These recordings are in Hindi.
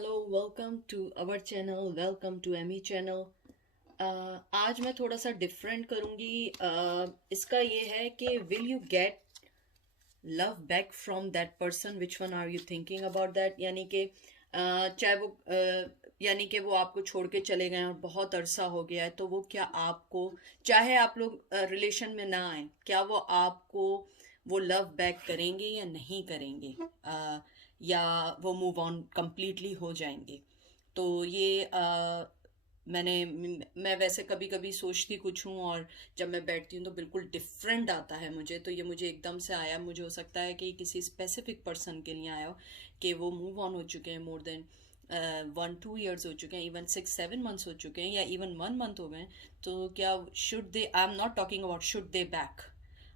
Hello, welcome to our channel, welcome to Amy channel. आज मैं थोड़ा सा डिफरेंट करूँगी। इसका ये है कि will you get love back from that person, which one are you thinking about that. यानी कि चाहे वो यानी कि वो आपको छोड़ के चले गए और बहुत अरसा हो गया है, तो वो क्या आपको, चाहे आप लोग रिलेशन में ना आए, क्या वो आपको वो लव बैक करेंगे या नहीं करेंगे, या वो मूव ऑन कंप्लीटली हो जाएंगे। तो ये मैं वैसे कभी कभी सोचती कुछ हूँ, और जब मैं बैठती हूँ तो बिल्कुल डिफरेंट आता है मुझे। तो ये मुझे एकदम से आया, मुझे हो सकता है कि किसी स्पेसिफिक पर्सन के लिए आया हो, कि वो मूव ऑन हो चुके हैं, मोर देन 1-2 years हो चुके हैं, इवन 6-7 months हो चुके हैं, या इवन 1 month हो गए। तो क्या should they, I am not talking about should they back,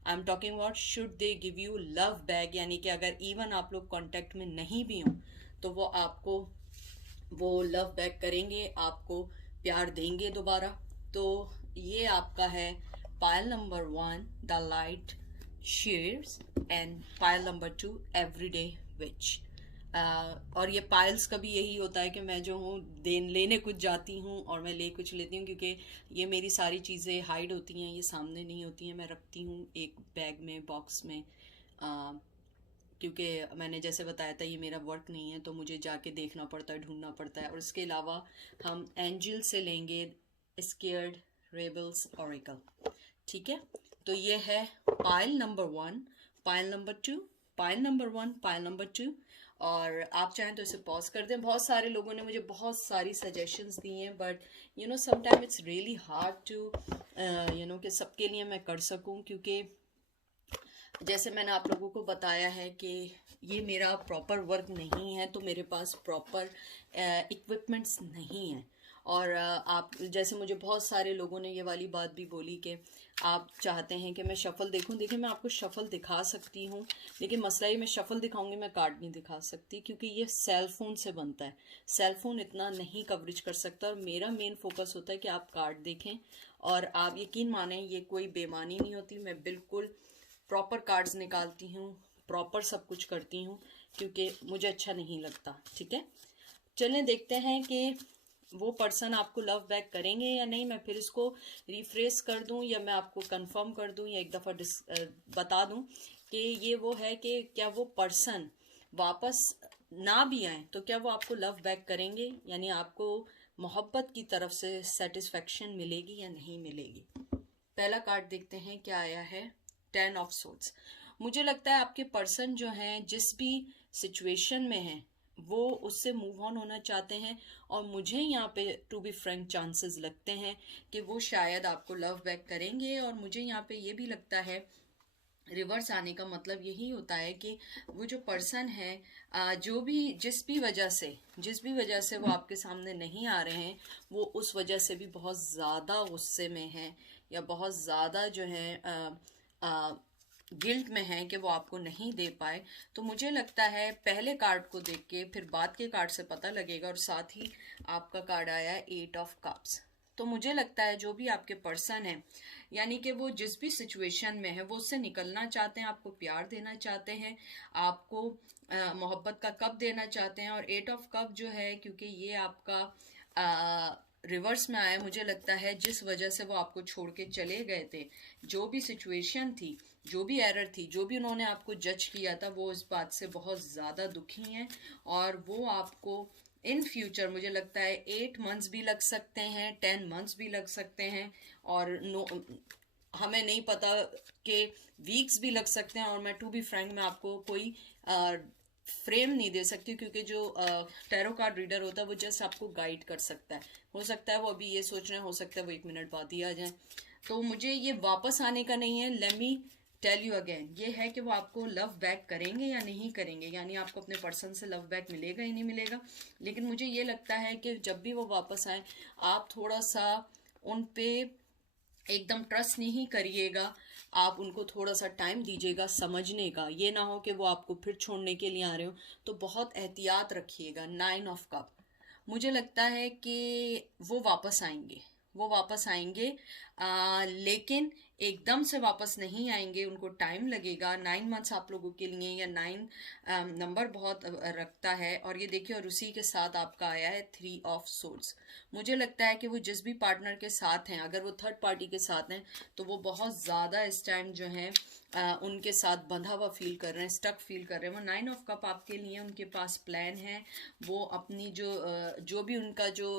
I am talking about should they give you love back. यानी कि अगर इवन आप लोग कांटेक्ट में नहीं भी हों, तो वो आपको वो लव बैक करेंगे, आपको प्यार देंगे दोबारा। तो ये आपका है पायल number 1, the light shares, and पायल नंबर 2, एवरीडे विच। और ये पायल्स का भी यही होता है कि मैं जो हूँ लेने कुछ जाती हूँ और मैं ले कुछ लेती हूँ, क्योंकि ये मेरी सारी चीज़ें हाइड होती हैं, ये सामने नहीं होती हैं। मैं रखती हूँ एक बैग में, बॉक्स में, क्योंकि मैंने जैसे बताया था ये मेरा वर्क नहीं है, तो मुझे जाके देखना पड़ता है, ढूंढना पड़ता है। और इसके अलावा हम एंजल से लेंगे स्केयर्ड रेबल्स ओरेकल। ठीक है, तो ये है pile number 1, pile number 2, pile number 1, pile number 2। और आप चाहें तो इसे पॉज कर दें। बहुत सारे लोगों ने मुझे बहुत सारी सजेशंस दी हैं, but some time it's really hard to कि सबके लिए मैं कर सकूं, क्योंकि जैसे मैंने आप लोगों को बताया है कि ये मेरा प्रॉपर वर्क नहीं है, तो मेरे पास प्रॉपर इक्विपमेंट्स नहीं है। और आप जैसे मुझे बहुत सारे लोगों ने ये वाली बात भी बोली कि आप चाहते हैं कि मैं शफल देखूं। देखिए, मैं आपको शफल दिखा सकती हूँ, लेकिन मसला ये, मैं शफल दिखाऊंगी, मैं कार्ड नहीं दिखा सकती, क्योंकि ये सेल फोन से बनता है। सेल फोन इतना नहीं कवरेज कर सकता, और मेरा मेन फोकस होता है कि आप कार्ड देखें। और आप यकीन माने, ये कोई बेमानी नहीं होती, मैं बिल्कुल प्रॉपर कार्ड्स निकालती हूँ, प्रॉपर सब कुछ करती हूँ, क्योंकि मुझे अच्छा नहीं लगता। ठीक है, चलें देखते हैं कि वो पर्सन आपको लव बैक करेंगे या नहीं। मैं फिर इसको रिफ्रेश कर दूं, या मैं आपको कंफर्म कर दूं, या एक दफ़ा बता दूं कि ये वो है कि क्या वो पर्सन वापस ना भी आए, तो क्या वो आपको लव बैक करेंगे, यानी आपको मोहब्बत की तरफ से सेटिस्फेक्शन मिलेगी या नहीं मिलेगी। पहला कार्ड देखते हैं क्या आया है, 10 ऑफ सोर्ड्स। मुझे लगता है आपके पर्सन जो हैं, जिस भी सिचुएशन में हैं, वो उससे मूव ऑन होना चाहते हैं। और मुझे यहाँ पे टू बी फ्रैंक चांसेस लगते हैं कि वो शायद आपको लव बैक करेंगे। और मुझे यहाँ पे ये भी लगता है, रिवर्स आने का मतलब यही होता है कि वो जो पर्सन है, जो भी जिस भी वजह से वो आपके सामने नहीं आ रहे हैं, वो उस वजह से भी बहुत ज़्यादा गुस्से में है, या बहुत ज़्यादा जो है गिल्ट में है कि वो आपको नहीं दे पाए। तो मुझे लगता है पहले कार्ड को देख के फिर बाद के कार्ड से पता लगेगा। और साथ ही आपका कार्ड आया है 8 ऑफ कप्स। तो मुझे लगता है जो भी आपके पर्सन है, यानी कि वो जिस भी सिचुएशन में है, वो उससे निकलना चाहते हैं, आपको प्यार देना चाहते हैं, आपको मोहब्बत का कप देना चाहते हैं। और 8 ऑफ कप जो है, क्योंकि ये आपका रिवर्स में आया, मुझे लगता है जिस वजह से वो आपको छोड़ के चले गए थे, जो भी सिचुएशन थी, जो भी एरर थी, जो भी उन्होंने आपको जज किया था, वो इस बात से बहुत ज़्यादा दुखी हैं। और वो आपको इन फ्यूचर, मुझे लगता है 8 मंथ्स भी लग सकते हैं, 10 मंथ्स भी लग सकते हैं, और हमें नहीं पता कि वीक्स भी लग सकते हैं। और मैं टू बी फ्रैंक, मैं आपको कोई फ्रेम नहीं दे सकती, क्योंकि जो टैरो कार्ड रीडर होता है वो जस्ट आपको गाइड कर सकता है। हो सकता है वो अभी ये सोच रहे हैं, हो सकता है वो 1 मिनट बाद ही आ जाए। तो मुझे ये वापस आने का नहीं है। Let me tell you again, ये है कि वो आपको लव बैक करेंगे या नहीं करेंगे, यानी आपको अपने पर्सन से लव बैक मिलेगा ही नहीं मिलेगा। लेकिन मुझे ये लगता है कि जब भी वो वापस आए, आप थोड़ा सा उन पे एकदम ट्रस्ट नहीं करिएगा। आप उनको थोड़ा सा टाइम दीजिएगा समझने का। ये ना हो कि वो आपको फिर छोड़ने के लिए आ रहे हो, तो बहुत एहतियात रखिएगा। 9 ऑफ कप, मुझे लगता है कि वो वापस आएंगे, वो वापस आएंगे, लेकिन एकदम से वापस नहीं आएंगे, उनको टाइम लगेगा। 9 मंथ्स आप लोगों के लिए, या 9 नंबर बहुत रखता है। और ये देखिए, और उसी के साथ आपका आया है 3 ऑफ सोर्ड्स। मुझे लगता है कि वो जिस भी पार्टनर के साथ हैं, अगर वो थर्ड पार्टी के साथ हैं, तो वो बहुत ज़्यादा इस टाइम जो है उनके साथ बंधा हुआ फील कर रहे हैं, स्टक फील कर रहे हैं। वो 9 ऑफ कप आपके लिए, उनके पास प्लान है। वो अपनी जो भी उनका जो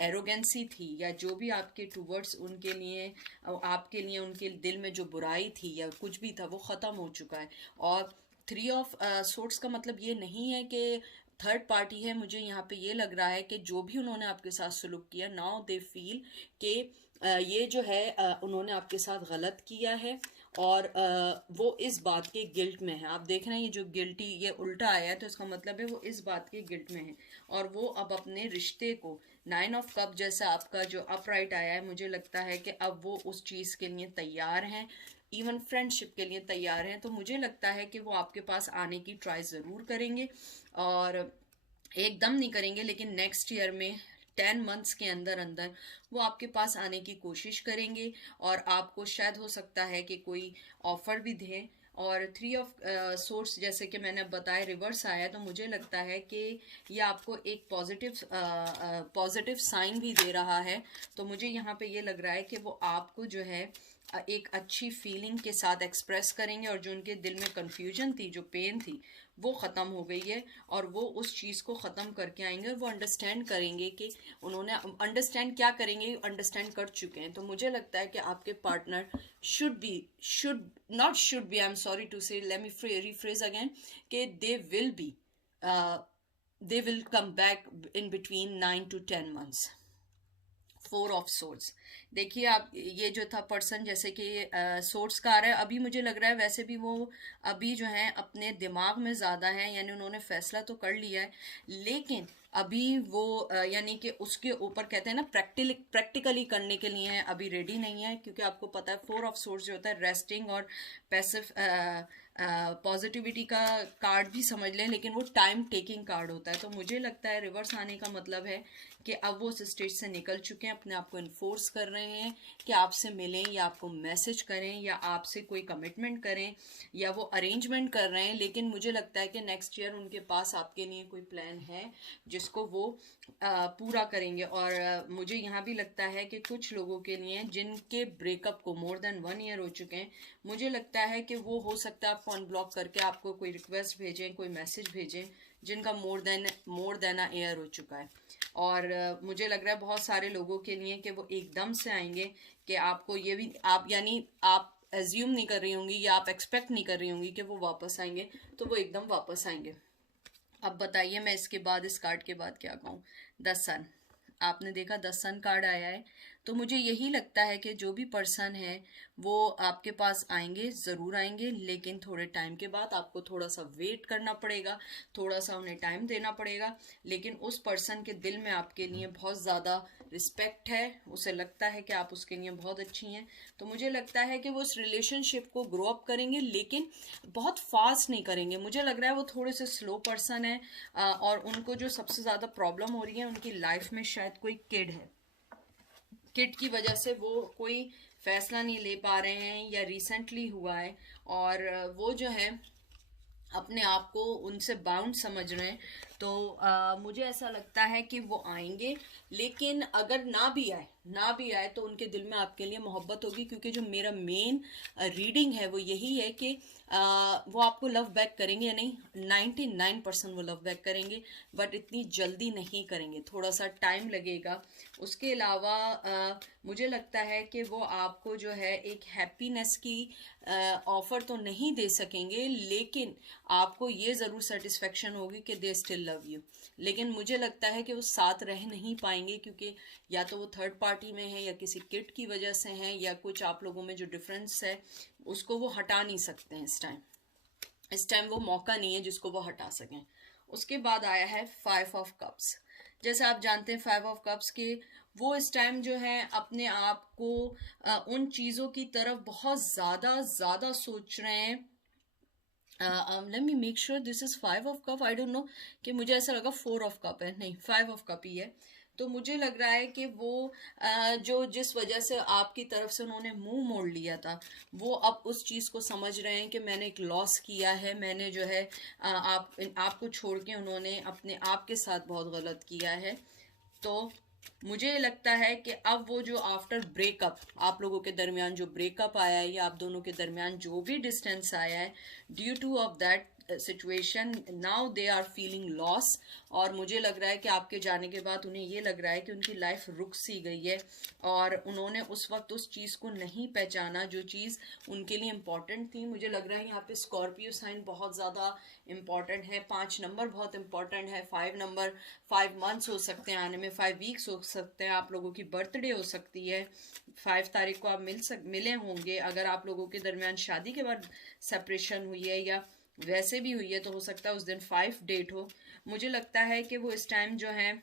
एरोगेंसी थी, या जो भी आपके टूवर्ड्स उनके लिए, आपके लिए उनके दिल में जो बुराई थी या कुछ भी था, वो ख़त्म हो चुका है। और 3 ऑफ सोर्ड्स का मतलब ये नहीं है कि थर्ड पार्टी है। मुझे यहाँ पे ये लग रहा है कि जो भी उन्होंने आपके साथ सलूक किया, नाउ दे फील कि ये जो है उन्होंने आपके साथ गलत किया है, और वो इस बात के गिल्ट में है। आप देख रहे हैं, ये जो गिल्टी, ये उल्टा आया है, तो इसका मतलब है वो इस बात के गिल्ट में है। और वो अब अपने रिश्ते को, 9 ऑफ कप जैसा आपका जो अपराइट आया है, मुझे लगता है कि अब वो उस चीज़ के लिए तैयार हैं, इवन फ्रेंडशिप के लिए तैयार हैं। तो मुझे लगता है कि वो आपके पास आने की ट्राई ज़रूर करेंगे, और एकदम नहीं करेंगे, लेकिन नेक्स्ट ईयर में 10 मंथ्स के अंदर अंदर वो आपके पास आने की कोशिश करेंगे। और आपको शायद हो सकता है कि कोई ऑफर भी दें। और 3 ऑफ सोर्स जैसे कि मैंने बताया रिवर्स आया, तो मुझे लगता है कि ये आपको एक पॉजिटिव साइन भी दे रहा है। तो मुझे यहाँ पे ये लग रहा है कि वो आपको जो है एक अच्छी फीलिंग के साथ एक्सप्रेस करेंगे, और जो उनके दिल में कन्फ्यूजन थी, जो पेन थी, वो ख़त्म हो गई है। और वो उस चीज़ को ख़त्म करके आएंगे, और वो अंडरस्टैंड करेंगे कि उन्होंने अंडरस्टैंड क्या करेंगे, अंडरस्टैंड कर चुके हैं। तो मुझे लगता है कि आपके partner should be, I am sorry to say, let me rephrase again, कि they will come back in between 9 to 10 months। 4 of swords, देखिए आप, ये जो था पर्सन, जैसे कि सोर्ड्स का आ रहा है, अभी मुझे लग रहा है वैसे भी वो अभी जो है अपने दिमाग में ज़्यादा है, यानी उन्होंने फैसला तो कर लिया है, लेकिन अभी वो यानी कि उसके ऊपर कहते हैं ना, प्रैक्टिकली करने के लिए अभी रेडी नहीं है। क्योंकि आपको पता है 4 ऑफ सोर्ड्स जो होता है रेस्टिंग और पैसिव पॉजिटिविटी का कार्ड भी समझ लें, लेकिन वो टाइम टेकिंग कार्ड होता है। तो मुझे लगता है रिवर्स आने का मतलब है कि अब वो उस स्टेज से निकल चुके हैं, अपने आप को इन्फोर्स कर रहे हैं कि आपसे मिलें, या आपको मैसेज करें, या आपसे कोई कमिटमेंट करें, या वो अरेंजमेंट कर रहे हैं। लेकिन मुझे लगता है कि नेक्स्ट ईयर उनके पास आपके लिए कोई प्लान है जिसको वो पूरा करेंगे। और मुझे यहाँ भी लगता है कि कुछ लोगों के लिए जिनके ब्रेकअप को मोर देन 1 ईयर हो चुके हैं, मुझे लगता है कि वो हो सकता है आपको अनब्लॉक करके आपको कोई रिक्वेस्ट भेजें, कोई मैसेज भेजें, जिनका मोर देन अ ईयर हो चुका है। और मुझे लग रहा है बहुत सारे लोगों के लिए कि वो एकदम से आएंगे, कि आपको ये भी, आप यानी आप एज्यूम नहीं कर रही होंगी, या आप एक्सपेक्ट नहीं कर रही होंगी कि वो वापस आएंगे, तो वो एकदम वापस आएंगे। अब बताइए मैं इसके बाद, इस कार्ड के बाद क्या कहूँ। द सन, आपने देखा द सन कार्ड आया है। तो मुझे यही लगता है कि जो भी पर्सन है वो आपके पास आएंगे, ज़रूर आएंगे, लेकिन थोड़े टाइम के बाद आपको थोड़ा सा वेट करना पड़ेगा, थोड़ा सा उन्हें टाइम देना पड़ेगा। लेकिन उस पर्सन के दिल में आपके लिए बहुत ज़्यादा रिस्पेक्ट है, उसे लगता है कि आप उसके लिए बहुत अच्छी हैं। तो मुझे लगता है कि वो उस रिलेशनशिप को ग्रो अप करेंगे, लेकिन बहुत फास्ट नहीं करेंगे। मुझे लग रहा है वो थोड़े से स्लो पर्सन है, और उनको जो सबसे ज़्यादा प्रॉब्लम हो रही है उनकी लाइफ में, शायद कोई किड है, किड की वजह से वो कोई फैसला नहीं ले पा रहे हैं, या रिसेंटली हुआ है, और वो जो है अपने आप को उनसे बाउंड समझ रहे हैं। तो मुझे ऐसा लगता है कि वो आएंगे, लेकिन अगर ना भी आए तो उनके दिल में आपके लिए मोहब्बत होगी। क्योंकि जो मेरा मेन रीडिंग है वो यही है कि वो आपको लव बैक करेंगे या नहीं, 99% वो लव बैक करेंगे, बट इतनी जल्दी नहीं करेंगे, थोड़ा सा टाइम लगेगा। उसके अलावा मुझे लगता है कि वो आपको जो है एक हैप्पीनेस की ऑफर तो नहीं दे सकेंगे, लेकिन आपको ये ज़रूर सेटिस्फेक्शन होगी कि दे स्टिल लव यू। लेकिन मुझे लगता है कि वो साथ रह नहीं पाएंगे, क्योंकि या तो वो थर्ड पार्टी में है, या किसी किट की वजह से हैं, या कुछ आप लोगों में जो डिफरेंस है उसको वो हटा नहीं सकते हैं। इस टाइम वो मौका नहीं है जिसको वो हटा सकें। उसके बाद आया है 5 ऑफ कप्स। जैसे आप जानते हैं 5 ऑफ कप्स के वो इस टाइम जो है अपने आप को उन चीज़ों की तरफ बहुत ज़्यादा ज़्यादा सोच रहे हैं। Let me make sure this is 5 of cup, I don't know, कि मुझे ऐसा लगा 4 ऑफ कप है, नहीं 5 ऑफ कप ही है। तो मुझे लग रहा है कि वो जो जिस वजह से आपकी तरफ से उन्होंने मुंह मोड़ लिया था, वो अब उस चीज़ को समझ रहे हैं कि मैंने एक लॉस किया है, मैंने जो है आपको छोड़ के उन्होंने अपने आप के साथ बहुत गलत किया है। तो मुझे लगता है कि अब वो जो आफ्टर ब्रेकअप आप लोगों के दरमियान जो ब्रेकअप आया है या आप दोनों के दरमियान जो भी डिस्टेंस आया है, due to of that situation now they are feeling loss. और मुझे लग रहा है कि आपके जाने के बाद उन्हें ये लग रहा है कि उनकी लाइफ रुक सी गई है और उन्होंने उस वक्त उस चीज़ को नहीं पहचाना जो चीज़ उनके लिए इम्पॉर्टेंट थी। मुझे लग रहा है यहाँ पे स्कॉर्पियो साइन बहुत ज़्यादा इम्पॉर्टेंट है, 5 नंबर बहुत इम्पॉर्टेंट है, 5 नंबर 5 मंथ्स हो सकते हैं आने में, 5 वीक्स हो सकते हैं, आप लोगों की बर्थडे हो सकती है, 5 तारीख को आप मिले होंगे। अगर आप लोगों के दरमियान शादी के बाद सेपरेशन हुई है या वैसे भी हुई है तो हो सकता है उस दिन 5 डेट हो। मुझे लगता है कि वो इस टाइम जो है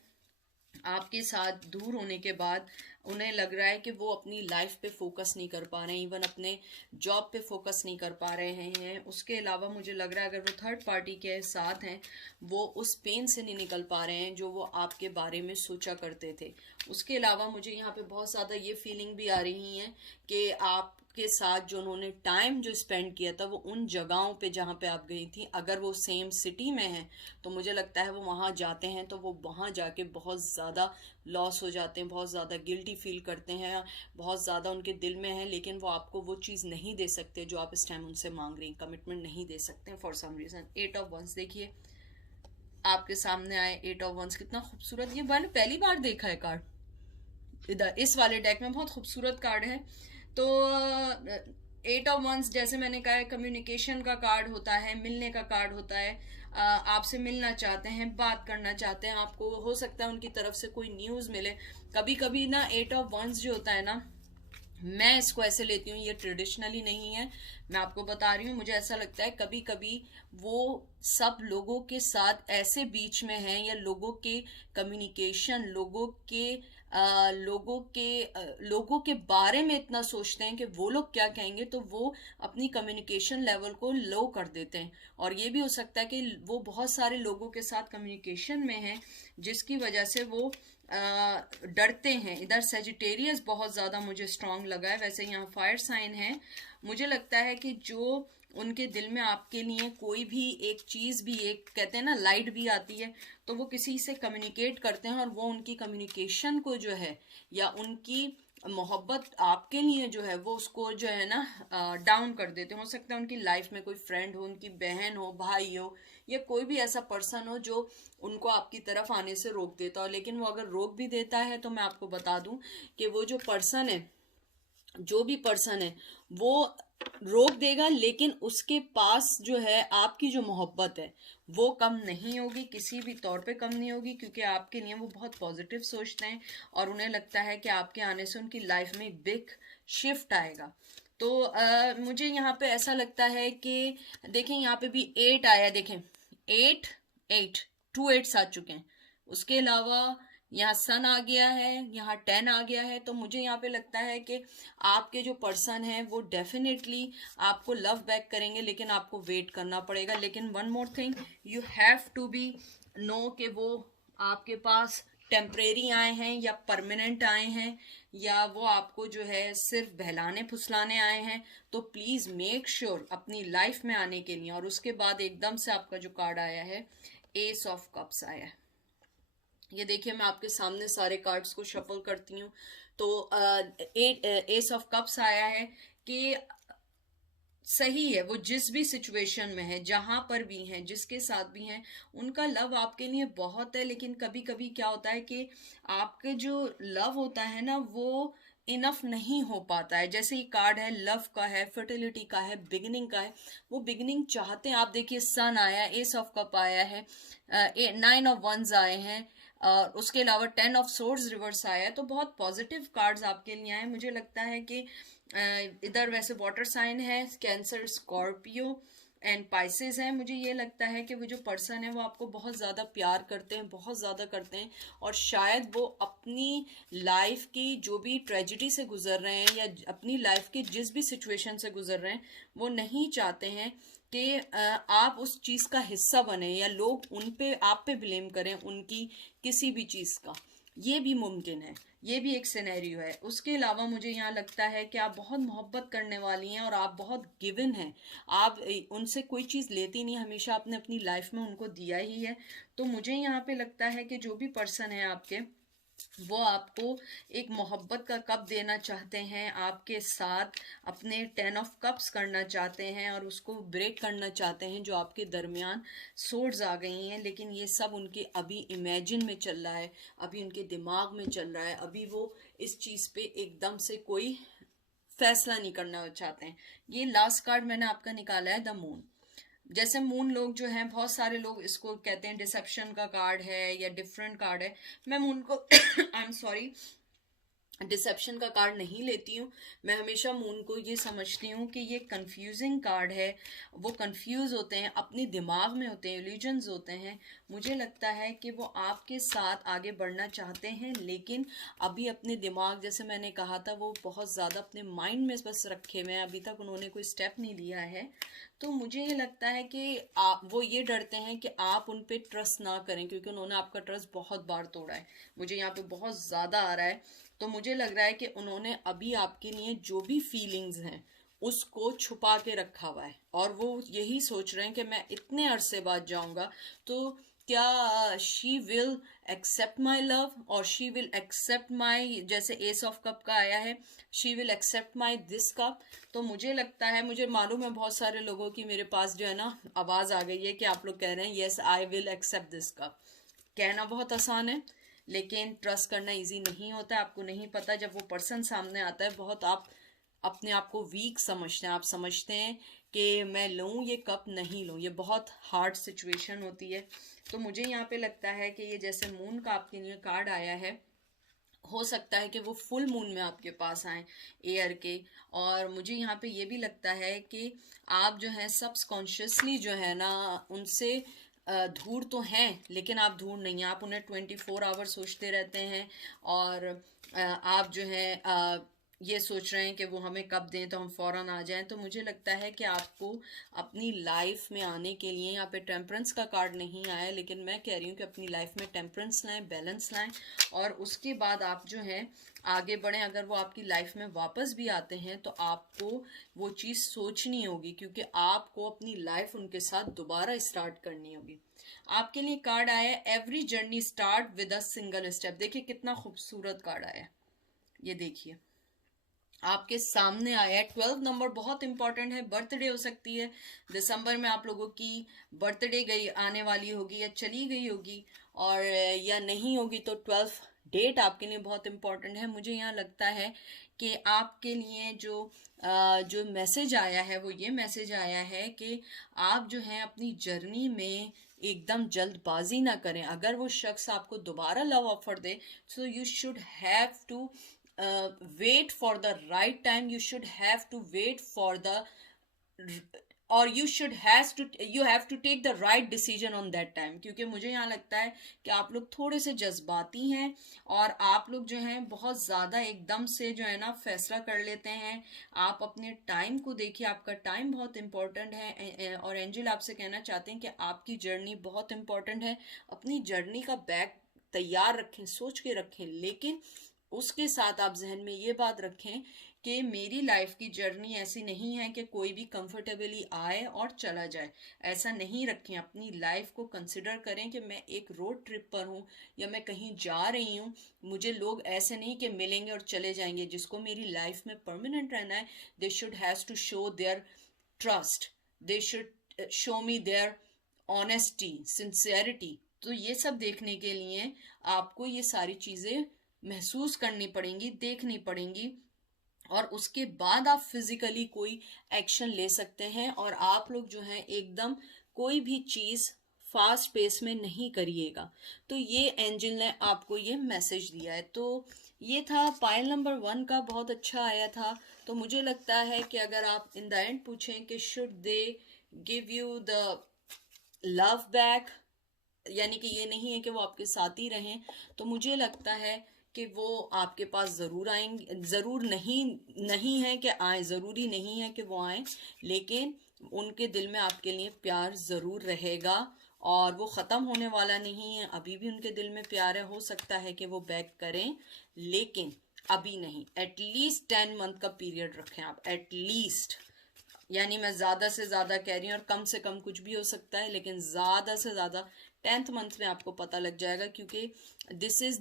आपके साथ दूर होने के बाद उन्हें लग रहा है कि वो अपनी लाइफ पे फोकस नहीं कर पा रहे हैं, इवन अपने जॉब पे फोकस नहीं कर पा रहे हैं। उसके अलावा मुझे लग रहा है अगर वो थर्ड पार्टी के साथ हैं, वो उस पेन से नहीं निकल पा रहे हैं जो वो आपके बारे में सोचा करते थे। उसके अलावा मुझे यहाँ पे बहुत ज़्यादा ये फीलिंग भी आ रही है कि आप के साथ जो उन्होंने टाइम जो स्पेंड किया था वो उन जगहों पे जहाँ पे आप गई थी, अगर वो सेम सिटी में हैं तो मुझे लगता है वो वहाँ जाते हैं तो वो वहाँ जाके बहुत ज़्यादा लॉस हो जाते हैं, बहुत ज़्यादा गिल्टी फील करते हैं, बहुत ज़्यादा उनके दिल में है, लेकिन वो आपको वो चीज़ नहीं दे सकते जो आप इस टाइम उनसे मांग रही हैं, कमिटमेंट नहीं दे सकते for some reason. 8 of wands देखिए आपके सामने आए, 8 ऑफ वंस कितना खूबसूरत, ये मैंने पहली बार देखा है कार्ड इधर इस वाले डेक में, बहुत खूबसूरत कार्ड है। तो 8 ऑफ वंस जैसे मैंने कहा है कम्युनिकेशन का कार्ड होता है, मिलने का कार्ड होता है। आपसे मिलना चाहते हैं, बात करना चाहते हैं, आपको हो सकता है उनकी तरफ से कोई न्यूज़ मिले। कभी कभी ना 8 ऑफ वंस जो होता है ना, मैं इसको ऐसे लेती हूँ, ये ट्रेडिशनली नहीं है, मैं आपको बता रही हूँ, मुझे ऐसा लगता है कभी कभी वो सब लोगों के साथ ऐसे बीच में हैं या लोगों के कम्युनिकेशन, लोगों के बारे में इतना सोचते हैं कि वो लोग क्या कहेंगे, तो वो अपनी कम्युनिकेशन लेवल को लो कर देते हैं। और ये भी हो सकता है कि वो बहुत सारे लोगों के साथ कम्युनिकेशन में हैं जिसकी वजह से वो डरते हैं। इधर सेजिटेरियस बहुत ज़्यादा मुझे स्ट्रांग लगा है, वैसे यहाँ फायर साइन है। मुझे लगता है कि जो उनके दिल में आपके लिए कोई भी एक चीज़ भी, एक कहते हैं ना लाइट भी आती है, तो वो किसी से कम्युनिकेट करते हैं और वो उनकी कम्युनिकेशन को जो है या उनकी मोहब्बत आपके लिए जो है वो उसको जो है ना डाउन कर देते हैं। हो सकता है उनकी लाइफ में कोई फ्रेंड हो, उनकी बहन हो, भाई हो, या कोई भी ऐसा पर्सन हो जो उनको आपकी तरफ आने से रोक देता हो। लेकिन वो अगर रोक भी देता है तो मैं आपको बता दूं कि वो जो पर्सन है, जो भी पर्सन है, वो रोक देगा, लेकिन उसके पास जो है आपकी जो मोहब्बत है वो कम नहीं होगी, किसी भी तौर पे कम नहीं होगी, क्योंकि आपके लिए वो बहुत पॉजिटिव सोचते हैं और उन्हें लगता है कि आपके आने से उनकी लाइफ में एक बिग शिफ्ट आएगा। तो मुझे यहाँ पे ऐसा लगता है कि देखें यहाँ पे भी 8 आया, देखें 8 8 2 8 आ चुके हैं। उसके अलावा यहाँ सन आ गया है, यहाँ 10 आ गया है। तो मुझे यहाँ पे लगता है कि आपके जो पर्सन है वो डेफिनेटली आपको लव बैक करेंगे, लेकिन आपको वेट करना पड़ेगा। लेकिन one more thing, you have to be know कि वो आपके पास टेम्परेरी आए हैं या परमानेंट आए हैं, या वो आपको जो है सिर्फ बहलाने फुसलाने आए हैं। तो प्लीज़ मेक श्योर अपनी लाइफ में आने के लिए। और उसके बाद एकदम से आपका जो कार्ड आया है, एस ऑफ कप्स आया है। ये देखिए मैं आपके सामने सारे कार्ड्स को शफल करती हूँ। तो एस ऑफ कप्स आया है कि सही है, वो जिस भी सिचुएशन में है, जहां पर भी हैं, जिसके साथ भी हैं, उनका लव आपके लिए बहुत है। लेकिन कभी कभी क्या होता है कि आपके जो लव होता है ना वो इनफ नहीं हो पाता है। जैसे ये कार्ड है, लव का है, फर्टिलिटी का है, बिगिनिंग का है, वो बिगिनिंग चाहते हैं। आप देखिए सन आया, एस ऑफ कप आया है, 9 ऑफ वंस आए हैं, और उसके अलावा 10 ऑफ सोर्ड्स रिवर्स आया है। तो बहुत पॉजिटिव कार्ड्स आपके लिए आए। मुझे लगता है कि इधर वैसे वाटर साइन है, कैंसर, स्कॉर्पियो एंड पाइसेस है। मुझे ये लगता है कि वो जो पर्सन है वो आपको बहुत ज़्यादा प्यार करते हैं, बहुत ज़्यादा करते हैं, और शायद वो अपनी लाइफ की जो भी ट्रेजिडी से गुजर रहे हैं या अपनी लाइफ की जिस भी सिचुएशन से गुजर रहे हैं, वो नहीं चाहते हैं कि आप उस चीज़ का हिस्सा बने या लोग उन पे आप पे ब्लेम करें उनकी किसी भी चीज़ का। ये भी मुमकिन है, ये भी एक सिनेरियो है। उसके अलावा मुझे यहाँ लगता है कि आप बहुत मोहब्बत करने वाली हैं और आप बहुत गिवन हैं। आप उनसे कोई चीज़ लेती नहीं, हमेशा आपने अपनी लाइफ में उनको दिया ही है। तो मुझे यहाँ पे लगता है कि जो भी पर्सन है आपके, वो आपको एक मोहब्बत का कप देना चाहते हैं, आपके साथ अपने 10 ऑफ कप्स करना चाहते हैं और उसको ब्रेक करना चाहते हैं जो आपके दरमियान सोर्स आ गई हैं। लेकिन ये सब उनके अभी इमेजिन में चल रहा है, अभी उनके दिमाग में चल रहा है, अभी वो इस चीज़ पे एकदम से कोई फैसला नहीं करना चाहते हैं। ये लास्ट कार्ड मैंने आपका निकाला है, द मून। जैसे मून लोग जो हैं, बहुत सारे लोग इसको कहते हैं डिसेप्शन का कार्ड है या डिफरेंट कार्ड है। मैं मून को आई एम सॉरी, डिसेप्शन का कार्ड नहीं लेती हूँ। मैं हमेशा मून को ये समझती हूँ कि ये कंफ्यूजिंग कार्ड है। वो कंफ्यूज होते हैं, अपनी दिमाग में होते हैं, इल्यूजन्स होते हैं। मुझे लगता है कि वो आपके साथ आगे बढ़ना चाहते हैं, लेकिन अभी अपने दिमाग, जैसे मैंने कहा था, वो बहुत ज़्यादा अपने माइंड में बस रखे हुए हैं। अभी तक उन्होंने कोई स्टेप नहीं लिया है। तो मुझे ये लगता है कि वो ये डरते हैं कि आप उन पे ट्रस्ट ना करें, क्योंकि उन्होंने आपका ट्रस्ट बहुत बार तोड़ा है। मुझे यहाँ पे बहुत ज़्यादा आ रहा है। तो मुझे लग रहा है कि उन्होंने अभी आपके लिए जो भी फीलिंग्स हैं उसको छुपा के रखा हुआ है, और वो यही सोच रहे हैं कि मैं इतने अरसे बाद जाऊंगा तो क्या she will accept my love, और शी विल एक्सेप्ट माई, जैसे एस ऑफ कप का आया है, she will accept my this cup. तो मुझे लगता है, मुझे मालूम है बहुत सारे लोगों की मेरे पास जो है ना आवाज़ आ गई है कि आप लोग कह रहे हैं yes I will accept this cup. कहना बहुत आसान है, लेकिन ट्रस्ट करना इजी नहीं होता है। आपको नहीं पता, जब वो पर्सन सामने आता है, बहुत आप अपने आप को वीक समझते हैं। आप समझते हैं कि मैं लूँ ये कप नहीं लूँ, ये बहुत हार्ड सिचुएशन होती है। तो मुझे यहाँ पे लगता है कि ये जैसे मून का आपके लिए कार्ड आया है, हो सकता है कि वो फुल मून में आपके पास आए, एयर के। और मुझे यहाँ पे ये भी लगता है कि आप जो है सबकॉन्शियसली जो है ना उनसे दूर तो हैं, लेकिन आप दूर नहीं हैं। आप उन्हें 24 आवर सोचते रहते हैं, और आप जो है ये सोच रहे हैं कि वो हमें कब दें तो हम फौरन आ जाएं। तो मुझे लगता है कि आपको अपनी लाइफ में आने के लिए, यहाँ पे टेम्परेंस का कार्ड नहीं आया, लेकिन मैं कह रही हूँ कि अपनी लाइफ में टेम्परेंस लाएं, बैलेंस लाएं, और उसके बाद आप जो हैं आगे बढ़ें। अगर वो आपकी लाइफ में वापस भी आते हैं तो आपको वो चीज़ सोचनी होगी, क्योंकि आपको अपनी लाइफ उनके साथ दोबारा स्टार्ट करनी होगी। आपके लिए कार्ड आया है, every journey start with a single step. देखिए कितना खूबसूरत कार्ड आया है, ये देखिए आपके सामने आया है। 12 नंबर बहुत इंपॉर्टेंट है। बर्थडे हो सकती है दिसंबर में, आप लोगों की बर्थडे गई आने वाली होगी या चली गई होगी, और या नहीं होगी, तो 12 डेट आपके लिए बहुत इंपॉर्टेंट है। मुझे यहाँ लगता है कि आपके लिए जो मैसेज आया है वो ये मैसेज आया है कि आप जो हैं अपनी जर्नी में एकदम जल्दबाजी ना करें। अगर वो शख्स आपको दोबारा love offer they, so you should have to wait for the right time. You should have to wait for the, or you have to take the right decision on that time। क्योंकि मुझे यहाँ लगता है कि आप लोग थोड़े से जज्बाती हैं, और आप लोग जो हैं बहुत ज़्यादा एकदम से जो है ना फैसला कर लेते हैं। आप अपने टाइम को देखिए, आपका टाइम बहुत इंपॉर्टेंट है, और एंजल आपसे कहना चाहते हैं कि आपकी जर्नी बहुत इंपॉर्टेंट है। अपनी जर्नी का बैग तैयार रखें, सोच के रखें, लेकिन उसके साथ आप जहन में ये बात रखें कि मेरी लाइफ की जर्नी ऐसी नहीं है कि कोई भी कंफर्टेबली आए और चला जाए। ऐसा नहीं रखें। अपनी लाइफ को कंसिडर करें कि मैं एक रोड ट्रिप पर हूँ या मैं कहीं जा रही हूँ। मुझे लोग ऐसे नहीं कि मिलेंगे और चले जाएंगे। जिसको मेरी लाइफ में परमानेंट रहना है, they should has to show their trust, they should show me their honesty, sincerity. तो ये सब देखने के लिए आपको ये सारी चीज़ें महसूस करनी पड़ेंगी, देखनी पड़ेंगी, और उसके बाद आप फिजिकली कोई एक्शन ले सकते हैं। और आप लोग जो हैं एकदम कोई भी चीज़ फास्ट पेस में नहीं करिएगा। तो ये एंजल ने आपको ये मैसेज दिया है। तो ये था पायल नंबर 1 का, बहुत अच्छा आया था। तो मुझे लगता है कि अगर आप इन द एंड पूछें कि should they give you the love back, यानी कि ये नहीं है कि वो आपके साथ ही रहें, तो मुझे लगता है कि वो आपके पास ज़रूर आएंगे। ज़रूर नहीं है कि आए, ज़रूरी नहीं है कि वो आए, लेकिन उनके दिल में आपके लिए प्यार ज़रूर रहेगा। और वो ख़त्म होने वाला नहीं है, अभी भी उनके दिल में प्यार है। हो सकता है कि वो बैक करें, लेकिन अभी नहीं। एटलीस्ट 10 मंथ का पीरियड रखें आप, एटलीस्ट। यानी मैं ज़्यादा से ज़्यादा कह रही हूँ, और कम से कम कुछ भी हो सकता है, लेकिन ज़्यादा से ज़्यादा 10th मंथ में आपको पता लग जाएगा, क्योंकि दिस इज़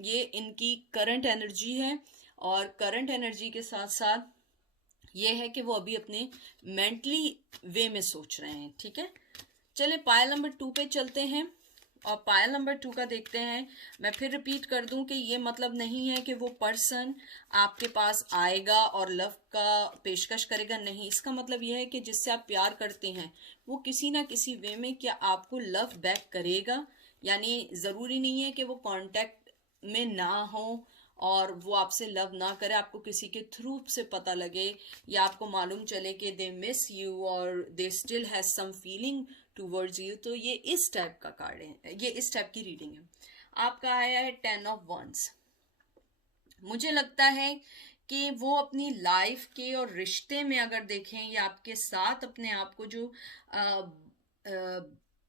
ये इनकी करंट एनर्जी है। और करंट एनर्जी के साथ साथ ये है कि वो अभी अपने मेंटली वे में सोच रहे हैं। ठीक है, चले पायल नंबर 2 पे चलते हैं, और पायल नंबर 2 का देखते हैं। मैं फिर रिपीट कर दूं कि ये मतलब नहीं है कि वो पर्सन आपके पास आएगा और लव का पेशकश करेगा, नहीं। इसका मतलब यह है कि जिससे आप प्यार करते हैं वो किसी ना किसी वे में क्या आपको लव बैक करेगा। यानी ज़रूरी नहीं है कि वो कांटेक्ट में ना हो और वो आपसे लव ना करे, आपको किसी के थ्रू से पता लगे, या आपको मालूम चले कि दे मिस यू और they still has some feeling towards you. तो ये इस टाइप का कार्ड है, ये इस टाइप की रीडिंग है। आपका आया है 10 ऑफ वंस। मुझे लगता है कि वो अपनी लाइफ के और रिश्ते में अगर देखें, या आपके साथ अपने आप को जो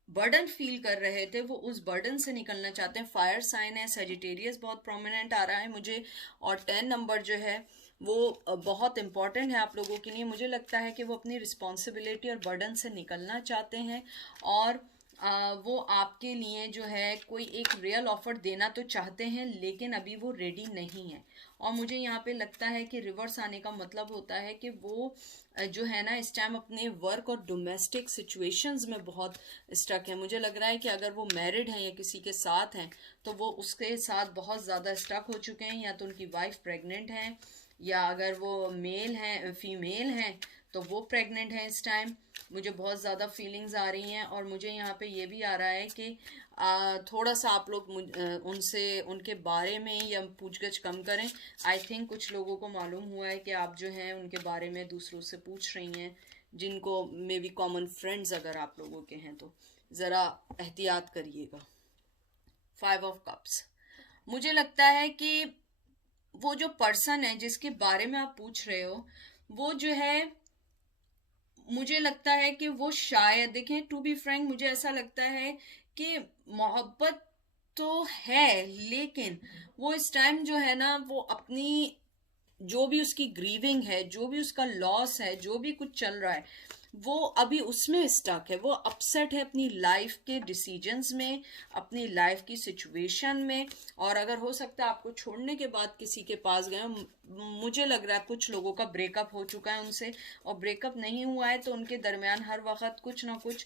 बर्डन फील कर रहे थे, वो उस बर्डन से निकलना चाहते हैं। फायर साइन है, सेजिटेरियस बहुत प्रोमिनेंट आ रहा है मुझे, और 10 नंबर जो है वो बहुत इंपॉर्टेंट है आप लोगों के लिए। मुझे लगता है कि वो अपनी रिस्पॉन्सिबिलिटी और बर्डन से निकलना चाहते हैं, और वो आपके लिए जो है कोई एक रियल ऑफर देना तो चाहते हैं, लेकिन अभी वो रेडी नहीं है। और मुझे यहाँ पे लगता है कि रिवर्स आने का मतलब होता है कि वो जो है ना इस टाइम अपने वर्क और डोमेस्टिक सिचुएशंस में बहुत स्टक है। मुझे लग रहा है कि अगर वो मैरिड हैं या किसी के साथ हैं, तो वो उसके साथ बहुत ज़्यादा स्टक हो चुके हैं, या तो उनकी वाइफ प्रेग्नेंट है, या अगर वो मेल हैं फीमेल हैं तो वो प्रेग्नेंट है इस टाइम। मुझे बहुत ज़्यादा फीलिंग्स आ रही हैं, और मुझे यहाँ पे ये भी आ रहा है कि थोड़ा सा आप लोग उनसे उनके बारे में या पूछगछ कम करें। आई थिंक कुछ लोगों को मालूम हुआ है कि आप जो हैं उनके बारे में दूसरों से पूछ रही हैं, जिनको मे बी कॉमन फ्रेंड्स अगर आप लोगों के हैं, तो ज़रा एहतियात करिएगा। 5 ऑफ कप्स। मुझे लगता है कि वो जो पर्सन है जिसके बारे में आप पूछ रहे हो, वो जो है मुझे लगता है कि वो शायद, देखें टू बी फ्रैंक, मुझे ऐसा लगता है कि मोहब्बत तो है, लेकिन वो इस टाइम जो है ना वो अपनी जो भी उसकी ग्रीविंग है, जो भी उसका लॉस है, जो भी कुछ चल रहा है, वो अभी उसमें स्टक है। वो अपसेट है अपनी लाइफ के डिसीजंस में, अपनी लाइफ की सिचुएशन में। और अगर हो सकता है आपको छोड़ने के बाद किसी के पास गए, मुझे लग रहा है कुछ लोगों का ब्रेकअप हो चुका है उनसे, और ब्रेकअप नहीं हुआ है तो उनके दरमियान हर वक्त कुछ ना कुछ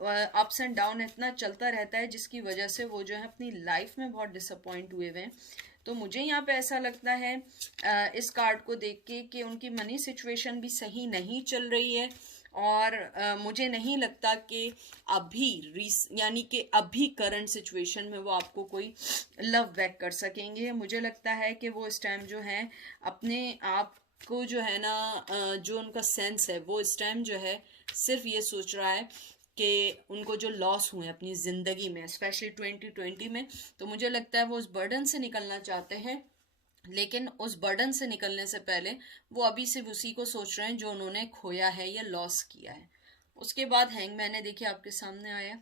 अप्स एंड डाउन इतना चलता रहता है, जिसकी वजह से वो जो है अपनी लाइफ में बहुत डिसअपॉइंट हुए हुए हैं। तो मुझे यहाँ पे ऐसा लगता है इस कार्ड को देख के कि उनकी मनी सिचुएशन भी सही नहीं चल रही है, और मुझे नहीं लगता कि अभी यानी कि अभी करंट सिचुएशन में वो आपको कोई लव बैक कर सकेंगे। मुझे लगता है कि वो इस टाइम जो है अपने आप को जो है ना जो उनका सेंस है, वो इस टाइम जो है सिर्फ ये सोच रहा है कि उनको जो लॉस हुए अपनी ज़िंदगी में, स्पेशली 2020 में, तो मुझे लगता है वो उस बर्डन से निकलना चाहते हैं। लेकिन उस बर्डन से निकलने से पहले वो अभी सिर्फ उसी को सोच रहे हैं जो उन्होंने खोया है या लॉस किया है। उसके बाद हैंगमैन है, देखिए आपके सामने आया।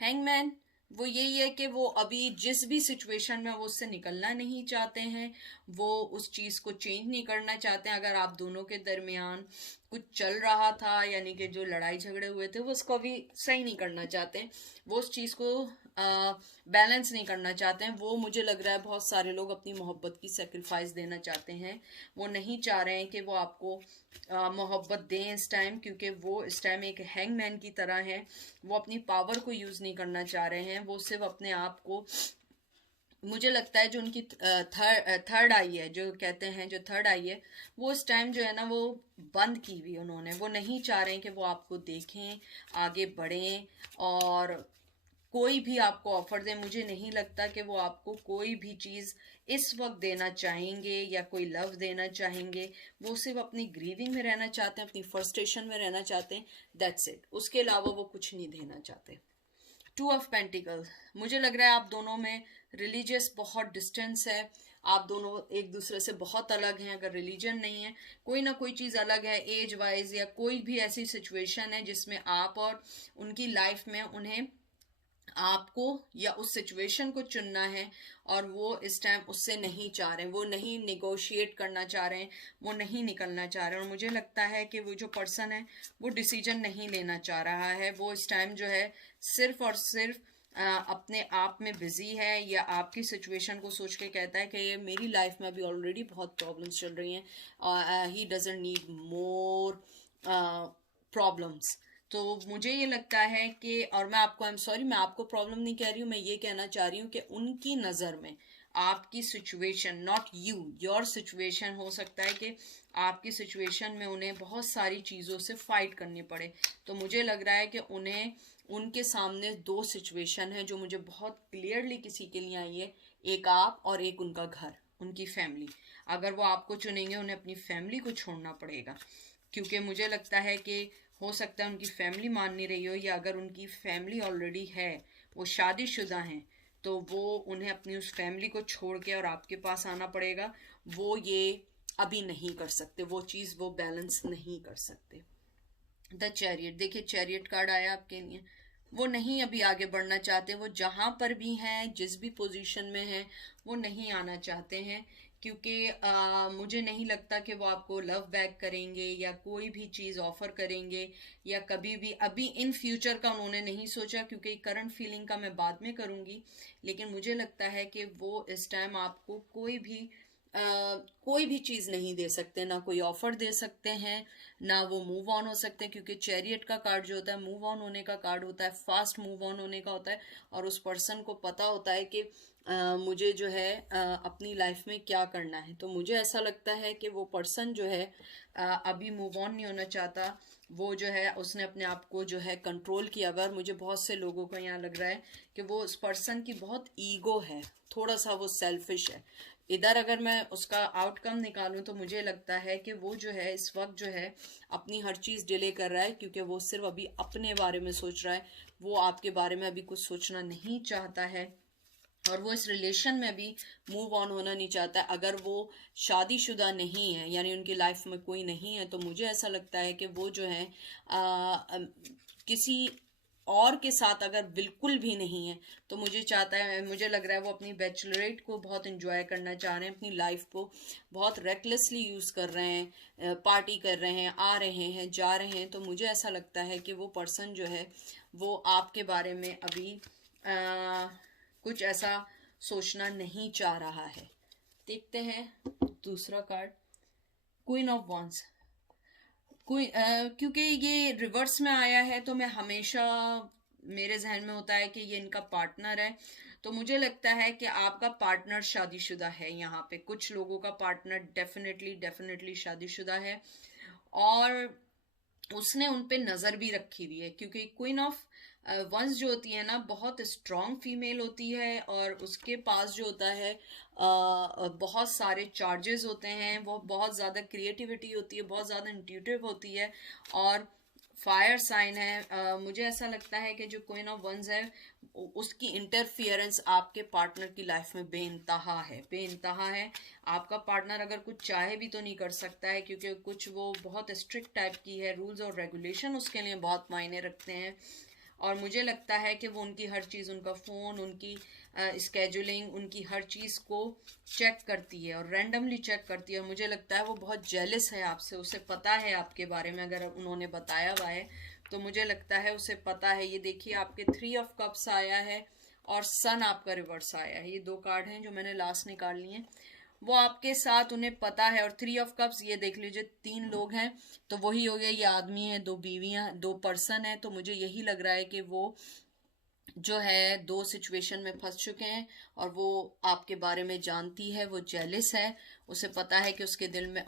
हैंगमैन वो यही है कि वो अभी जिस भी सिचुएशन में वो उससे निकलना नहीं चाहते हैं, वो उस चीज़ को चेंज नहीं करना चाहते हैं। अगर आप दोनों के दरमियान कुछ चल रहा था, यानी कि जो लड़ाई झगड़े हुए थे, वो उसको अभी सही नहीं करना चाहते हैं, वो उस चीज़ को बैलेंस नहीं करना चाहते हैं। वो मुझे लग रहा है बहुत सारे लोग अपनी मोहब्बत की सेक्रीफाइस देना चाहते हैं। वो नहीं चाह रहे हैं कि वो आपको मोहब्बत दें इस टाइम, क्योंकि वो इस टाइम एक हैंगमैन की तरह हैं। वो अपनी पावर को यूज़ नहीं करना चाह रहे हैं, वो सिर्फ अपने आप को, मुझे लगता है जो उनकी थर्ड आई है, जो कहते हैं जो थर्ड आई है, वो इस टाइम जो है ना वो बंद की हुई उन्होंने। वो नहीं चाह रहे हैं कि वो आपको देखें, आगे बढ़ें, और कोई भी आपको ऑफर दे। मुझे नहीं लगता कि वो आपको कोई भी चीज़ इस वक्त देना चाहेंगे या कोई लव देना चाहेंगे। वो सिर्फ अपनी ग्रीविंग में रहना चाहते हैं, अपनी फ्रस्ट्रेशन में रहना चाहते हैं, दैट्स इट। उसके अलावा वो कुछ नहीं देना चाहते। 2 ऑफ पेंटिकल, मुझे लग रहा है आप दोनों में रिलीजियस बहुत डिस्टेंस है। आप दोनों एक दूसरे से बहुत अलग हैं, अगर रिलीजन नहीं है, कोई ना कोई चीज़ अलग है, एज वाइज या कोई भी ऐसी सिचुएशन है जिसमें आप और उनकी लाइफ में उन्हें आपको या उस सिचुएशन को चुनना है, और वो इस टाइम उससे नहीं चाह रहे हैं, वो नहीं निगोशिएट करना चाह रहे हैं, वो नहीं निकलना चाह रहे हैं। और मुझे लगता है कि वो जो पर्सन है वो डिसीजन नहीं लेना चाह रहा है, वो इस टाइम जो है सिर्फ और सिर्फ अपने आप में बिजी है, या आपकी सिचुएशन को सोच के कहता है कि ये मेरी लाइफ में अभी ऑलरेडी बहुत प्रॉब्लम्स चल रही हैं, he doesn't need more problems. तो मुझे ये लगता है कि, और मैं आपको, आई एम सॉरी, मैं आपको प्रॉब्लम नहीं कह रही हूँ, मैं ये कहना चाह रही हूँ कि उनकी नज़र में आपकी situation, not you, your situation, हो सकता है कि आपकी सिचुएशन में उन्हें बहुत सारी चीज़ों से फाइट करनी पड़े। तो मुझे लग रहा है कि उन्हें, उनके सामने दो सिचुएशन है जो मुझे बहुत क्लियरली किसी के लिए आई है, एक आप और एक उनका घर, उनकी फैमिली। अगर वो आपको चुनेंगे उन्हें अपनी फैमिली को छोड़ना पड़ेगा, क्योंकि मुझे लगता है कि हो सकता है उनकी फैमिली मान नहीं रही हो, या अगर उनकी फैमिली ऑलरेडी है, वो शादीशुदा हैं, तो वो उन्हें अपनी उस फैमिली को छोड़ के और आपके पास आना पड़ेगा। वो ये अभी नहीं कर सकते, वो चीज़ वो बैलेंस नहीं कर सकते। द चैरियट, देखिए चैरियट कार्ड आया आपके लिए। वो नहीं अभी आगे बढ़ना चाहते, वो जहाँ पर भी हैं, जिस भी पोजीशन में हैं, वो नहीं आना चाहते हैं, क्योंकि मुझे नहीं लगता कि वो आपको लव बैक करेंगे या कोई भी चीज़ ऑफर करेंगे, या कभी भी अभी इन फ्यूचर का उन्होंने नहीं सोचा, क्योंकि करंट फीलिंग का मैं बाद में करूँगी। लेकिन मुझे लगता है कि वो इस टाइम आपको कोई भी चीज़ नहीं दे सकते, ना कोई ऑफर दे सकते हैं, ना वो मूव ऑन हो सकते हैं, क्योंकि चैरियट का कार्ड जो होता है मूव ऑन होने का कार्ड होता है, फास्ट मूव ऑन होने का होता है, और उस पर्सन को पता होता है कि मुझे जो है अपनी लाइफ में क्या करना है। तो मुझे ऐसा लगता है कि वो पर्सन जो है अभी मूव ऑन नहीं होना चाहता, वो जो है उसने अपने आप को जो है कंट्रोल किया हुआ। और मुझे बहुत से लोगों को यहाँ लग रहा है कि वो उस पर्सन की बहुत ईगो है, थोड़ा सा वो सेल्फिश है। इधर अगर मैं उसका आउटकम निकालूं तो मुझे लगता है कि वो जो है इस वक्त जो है अपनी हर चीज़ डिले कर रहा है, क्योंकि वो सिर्फ अभी अपने बारे में सोच रहा है, वो आपके बारे में अभी कुछ सोचना नहीं चाहता है, और वो इस रिलेशन में भी मूव ऑन होना नहीं चाहता है। अगर वो शादीशुदा नहीं है, यानी उनकी लाइफ में कोई नहीं है, तो मुझे ऐसा लगता है कि वो जो है किसी और के साथ अगर बिल्कुल भी नहीं है, तो मुझे लग रहा है वो अपनी बैचलरेट को बहुत इंजॉय करना चाह रहे हैं, अपनी लाइफ को बहुत रेकलेसली यूज़ कर रहे हैं, पार्टी कर रहे हैं, आ रहे हैं, जा रहे हैं। तो मुझे ऐसा लगता है कि वो पर्सन जो है वो आपके बारे में अभी कुछ ऐसा सोचना नहीं चाह रहा है। देखते हैं दूसरा कार्ड, क्वीन ऑफ वॉन्ड्स। कोई क्योंकि ये रिवर्स में आया है, तो मैं हमेशा, मेरे जहन में होता है कि ये इनका पार्टनर है। तो मुझे लगता है कि आपका पार्टनर शादीशुदा है। यहाँ पे कुछ लोगों का पार्टनर डेफिनेटली शादीशुदा है, और उसने उन पे नज़र भी रखी हुई है, क्योंकि क्वीन ऑफ वंस जो होती है ना, बहुत स्ट्रॉन्ग फीमेल होती है, और उसके पास जो होता है बहुत सारे चार्जेस होते हैं, वो बहुत ज़्यादा क्रिएटिविटी होती है, बहुत ज़्यादा इंट्यूटिव होती है, और फायर साइन है। मुझे ऐसा लगता है कि जो क्वीन ऑफ वंस है उसकी इंटरफियरेंस आपके पार्टनर की लाइफ में बेइंतहा है। आपका पार्टनर अगर कुछ चाहे भी तो नहीं कर सकता है, क्योंकि कुछ वो बहुत स्ट्रिक्ट टाइप की है, रूल्स और रेगुलेशन उसके लिए बहुत मायने रखते हैं। और मुझे लगता है कि वो उनकी हर चीज़, उनका फ़ोन, उनकी स्केजुलिंग, उनकी हर चीज़ को चेक करती है, और रैंडमली चेक करती है। और मुझे लगता है वो बहुत जेलस है आपसे, उसे पता है आपके बारे में, अगर उन्होंने बताया हुआ है तो मुझे लगता है उसे पता है। ये देखिए आपके 3 ऑफ कप्स आया है, और सन आपका रिवर्स आया है। ये 2 कार्ड हैं जो मैंने लास्ट निकाल लिए हैं। वो आपके साथ, उन्हें पता है। और 3 ऑफ कप्स, ये देख लीजिए 3 लोग हैं, तो वही हो गया, ये आदमी है, 2 बीवियां, 2 पर्सन है। तो मुझे यही लग रहा है कि वो जो है 2 सिचुएशन में फंस चुके हैं, और वो आपके बारे में जानती है, वो जेलिस है, उसे पता है कि उसके दिल में,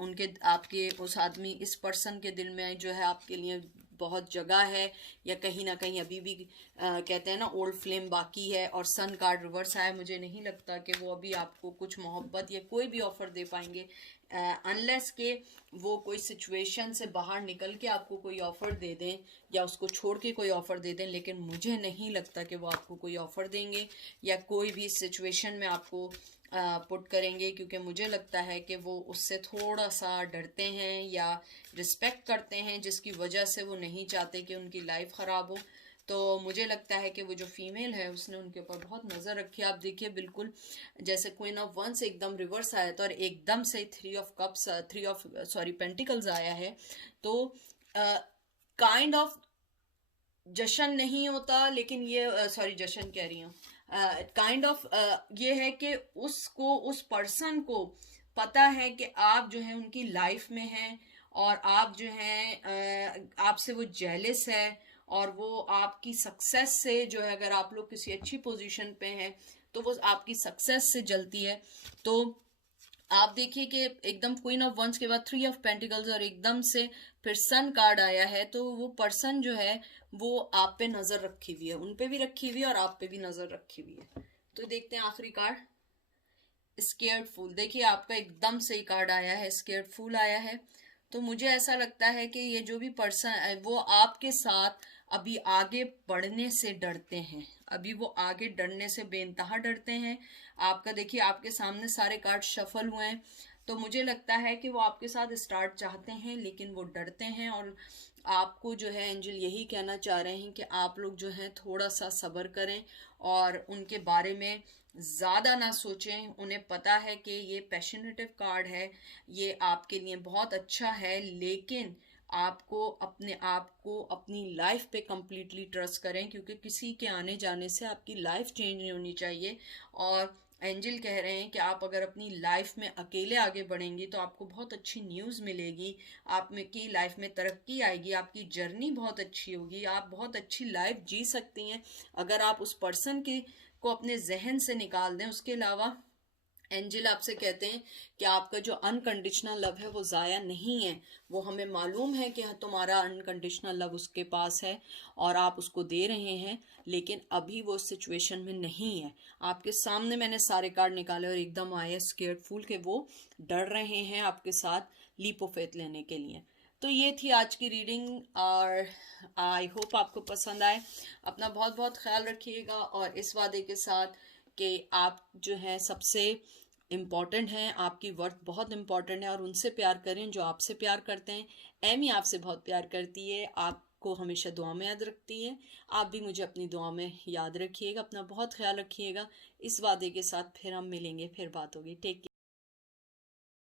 आपके उस आदमी, इस पर्सन के दिल में जो है आपके लिए बहुत जगह है, या कहीं ना कहीं अभी भी कहते हैं ना ओल्ड फ्लेम बाकी है। और सन कार्ड रिवर्स आया, मुझे नहीं लगता कि वो अभी आपको कुछ मोहब्बत या कोई भी ऑफर दे पाएंगे। अनलेस के वो कोई सिचुएशन से बाहर निकल के आपको कोई ऑफर दे दें या उसको छोड़ के कोई ऑफर दे दें, लेकिन मुझे नहीं लगता कि वो आपको कोई ऑफर देंगे या कोई भी सिचुएशन में आपको पुट करेंगे, क्योंकि मुझे लगता है कि वो उससे थोड़ा सा डरते हैं या रिस्पेक्ट करते हैं, जिसकी वजह से वो नहीं चाहते कि उनकी लाइफ ख़राब हो। तो मुझे लगता है कि वो जो फीमेल है उसने उनके ऊपर बहुत नज़र रखी है। आप देखिए बिल्कुल जैसे क्वीन ऑफ वंस एकदम रिवर्स आया था और एकदम से थ्री ऑफ पेंटिकल्स आया है, तो काइंड ऑफ जश्न नहीं होता, लेकिन ये जश्न कह रही हूँ, काइंड ऑफ ये है कि उसको, उस पर्सन को पता है कि आप जो है उनकी लाइफ में हैं और आप जो हैं आपसे वो जेलस है और वो आपकी सक्सेस से जो है, अगर आप लोग किसी अच्छी पोजीशन पे हैं तो वो आपकी सक्सेस से जलती है। तो आप देखिए कि एकदम क्वीन ऑफ वंस के बाद थ्री ऑफ पेंटिकल्स और एकदम से फिर सन कार्ड आया है, तो वो पर्सन जो है वो आप पे नजर रखी हुई है, उन पे भी रखी हुई है और आप पे भी नजर रखी हुई है। तो देखते हैं आखिरी कार्ड, स्केयर्ड फूल। देखिए आपका एकदम से ही कार्ड आया है, स्केयर्ड फूल आया है। तो मुझे ऐसा लगता है कि ये जो भी पर्सन है वो आपके साथ अभी आगे बढ़ने से डरते हैं, अभी वो आगे डरने से बेइंतहा डरते हैं। आपका देखिए आपके सामने सारे कार्ड शफल हुए हैं, तो मुझे लगता है कि वो आपके साथ स्टार्ट चाहते हैं लेकिन वो डरते हैं। और आपको जो है एंजल यही कहना चाह रहे हैं कि आप लोग जो है थोड़ा सा सब्र करें और उनके बारे में ज़्यादा ना सोचें। उन्हें पता है कि ये पैशनेटिव कार्ड है, ये आपके लिए बहुत अच्छा है, लेकिन आपको अपने आप को अपनी लाइफ पे कंप्लीटली ट्रस्ट करें, क्योंकि किसी के आने जाने से आपकी लाइफ चेंज नहीं होनी चाहिए। और एंजल कह रहे हैं कि आप अगर अपनी लाइफ में अकेले आगे बढ़ेंगी तो आपको बहुत अच्छी न्यूज़ मिलेगी, आप में की लाइफ में तरक्की आएगी, आपकी जर्नी बहुत अच्छी होगी, आप बहुत अच्छी लाइफ जी सकती हैं अगर आप उस पर्सन की को अपने जहन से निकाल दें। उसके अलावा एंजल आपसे कहते हैं कि आपका जो अनकंडीशनल लव है वो ज़ाया नहीं है। वो हमें मालूम है कि तुम्हारा अनकंडीशनल लव उसके पास है और आप उसको दे रहे हैं, लेकिन अभी वो सिचुएशन में नहीं है। आपके सामने मैंने सारे कार्ड निकाले और एकदम आए स्केयर्ड फूल के, वो डर रहे हैं आपके साथ लीप ऑफ फेथ लेने के लिए। तो ये थी आज की रीडिंग और आई होप आपको पसंद आए। अपना बहुत बहुत ख्याल रखिएगा और इस वादे के साथ कि आप जो हैं सबसे इम्पॉर्टेंट हैं, आपकी वर्थ बहुत इम्पॉर्टेंट है और उनसे प्यार करें जो आपसे प्यार करते हैं। एमी आपसे बहुत प्यार करती है, आपको हमेशा दुआ में याद रखती है। आप भी मुझे अपनी दुआ में याद रखिएगा। अपना बहुत ख्याल रखिएगा। इस वादे के साथ फिर हम मिलेंगे, फिर बात होगी। Take care.